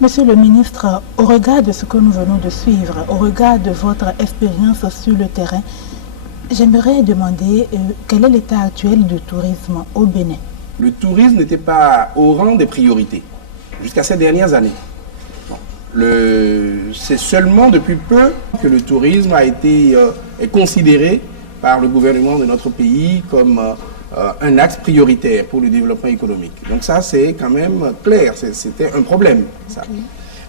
Monsieur le ministre, au regard de ce que nous venons de suivre, au regard de votre expérience sur le terrain, j'aimerais demander quel est l'état actuel du tourisme au Bénin. Le tourisme n'était pas au rang des priorités jusqu'à ces dernières années. C'est seulement depuis peu que le tourisme est considéré par le gouvernement de notre pays comme un axe prioritaire pour le développement économique. Donc ça, c'est quand même clair, c'était un problème. Ça.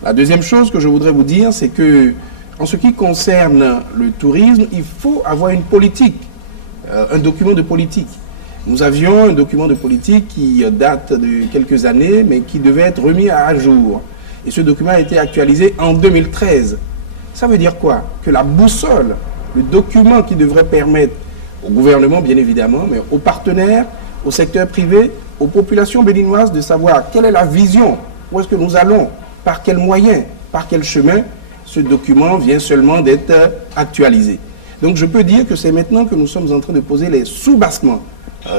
La deuxième chose que je voudrais vous dire, c'est que en ce qui concerne le tourisme, il faut avoir une politique, un document de politique. Nous avions un document de politique qui date de quelques années, mais qui devait être remis à jour. Et ce document a été actualisé en 2013. Ça veut dire quoi? Que la boussole, le document qui devrait permettre au gouvernement, bien évidemment, mais aux partenaires, au secteur privé, aux populations béninoises de savoir quelle est la vision, où est-ce que nous allons, par quels moyens, par quel chemin, ce document vient seulement d'être actualisé. Donc je peux dire que c'est maintenant que nous sommes en train de poser les sous-bassements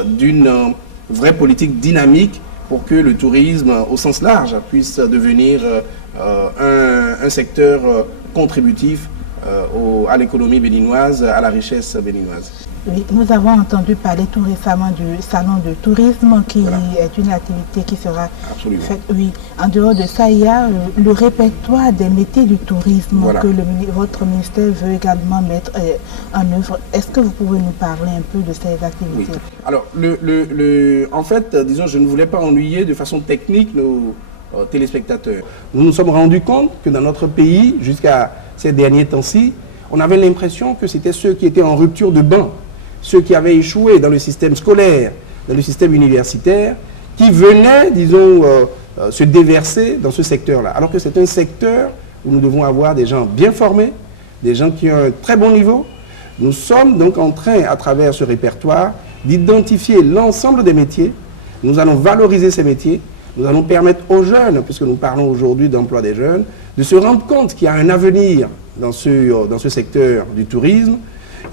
d'une vraie politique dynamique pour que le tourisme au sens large puisse devenir un secteur contributif à l'économie béninoise, à la richesse béninoise. Oui, nous avons entendu parler tout récemment du salon de tourisme qui est une activité qui sera faite. Oui. En dehors de ça, il y a le répertoire des métiers du tourisme que votre ministère veut également mettre en œuvre. Est-ce que vous pouvez nous parler un peu de ces activités? Oui. Alors, en fait, disons, je ne voulais pas ennuyer de façon technique nos téléspectateurs. Nous nous sommes rendus compte que dans notre pays, jusqu'à ces derniers temps-ci, on avait l'impression que c'était ceux qui étaient en rupture de banc, ceux qui avaient échoué dans le système scolaire, dans le système universitaire, qui venaient, disons, se déverser dans ce secteur-là. Alors que c'est un secteur où nous devons avoir des gens bien formés, des gens qui ont un très bon niveau. Nous sommes donc en train, à travers ce répertoire, d'identifier l'ensemble des métiers. Nous allons valoriser ces métiers. Nous allons permettre aux jeunes, puisque nous parlons aujourd'hui d'emploi des jeunes, de se rendre compte qu'il y a un avenir dans ce secteur du tourisme.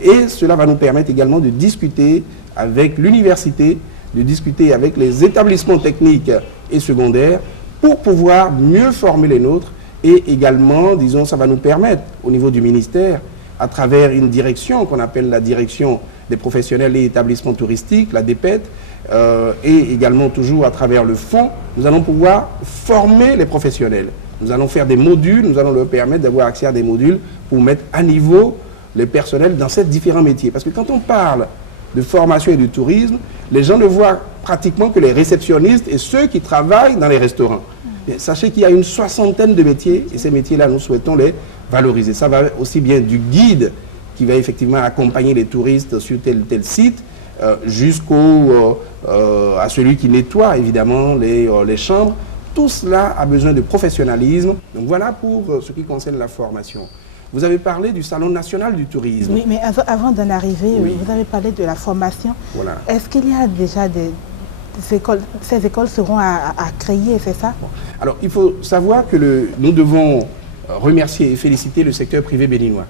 Et cela va nous permettre également de discuter avec l'université, de discuter avec les établissements techniques et secondaires pour pouvoir mieux former les nôtres. Et également, disons, ça va nous permettre, au niveau du ministère, à travers une direction qu'on appelle la direction des professionnels et établissements touristiques, la DPET, et également toujours à travers le fonds, nous allons pouvoir former les professionnels. Nous allons faire des modules, nous allons leur permettre d'avoir accès à des modules pour mettre à niveau les personnels dans ces différents métiers. Parce que quand on parle de formation et de tourisme, les gens ne voient pratiquement que les réceptionnistes et ceux qui travaillent dans les restaurants. Et sachez qu'il y a une soixantaine de métiers et ces métiers-là, nous souhaitons les valoriser. Ça va aussi bien du guide qui va effectivement accompagner les touristes sur tel site, à celui qui nettoie évidemment les chambres. Tout cela a besoin de professionnalisme. Donc voilà pour ce qui concerne la formation. Vous avez parlé du Salon national du tourisme. Oui, mais avant d'en arriver, vous avez parlé de la formation. Voilà. Est-ce qu'il y a déjà des écoles, ces écoles seront à créer, c'est ça? Bon. Alors, il faut savoir que nous devons remercier et féliciter le secteur privé béninois.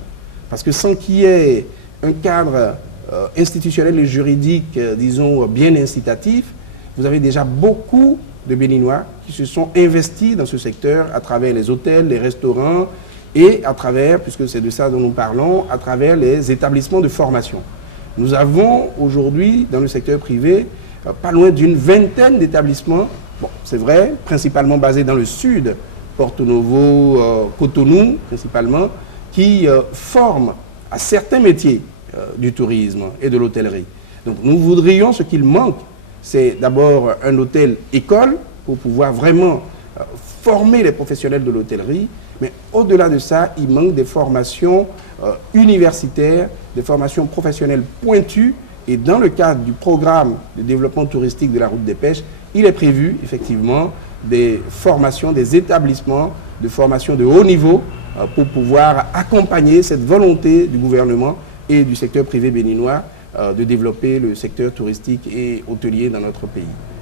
Parce que sans qu'il y ait un cadre institutionnel et juridique, disons, bien incitatif, vous avez déjà beaucoup de Béninois qui se sont investis dans ce secteur à travers les hôtels, les restaurants et à travers, puisque c'est de ça dont nous parlons, à travers les établissements de formation. Nous avons aujourd'hui dans le secteur privé pas loin d'une vingtaine d'établissements, bon, c'est vrai, principalement basés dans le sud, Porto Novo, Cotonou principalement, qui forment à certains métiers du tourisme et de l'hôtellerie. Donc nous voudrions, ce qu'il manque, c'est d'abord un hôtel-école pour pouvoir vraiment former les professionnels de l'hôtellerie. Mais au-delà de ça, il manque des formations universitaires, des formations professionnelles pointues. Et dans le cadre du programme de développement touristique de la route des pêches, il est prévu effectivement des formations, des établissements de formation de haut niveau pour pouvoir accompagner cette volonté du gouvernement et du secteur privé béninois de développer le secteur touristique et hôtelier dans notre pays.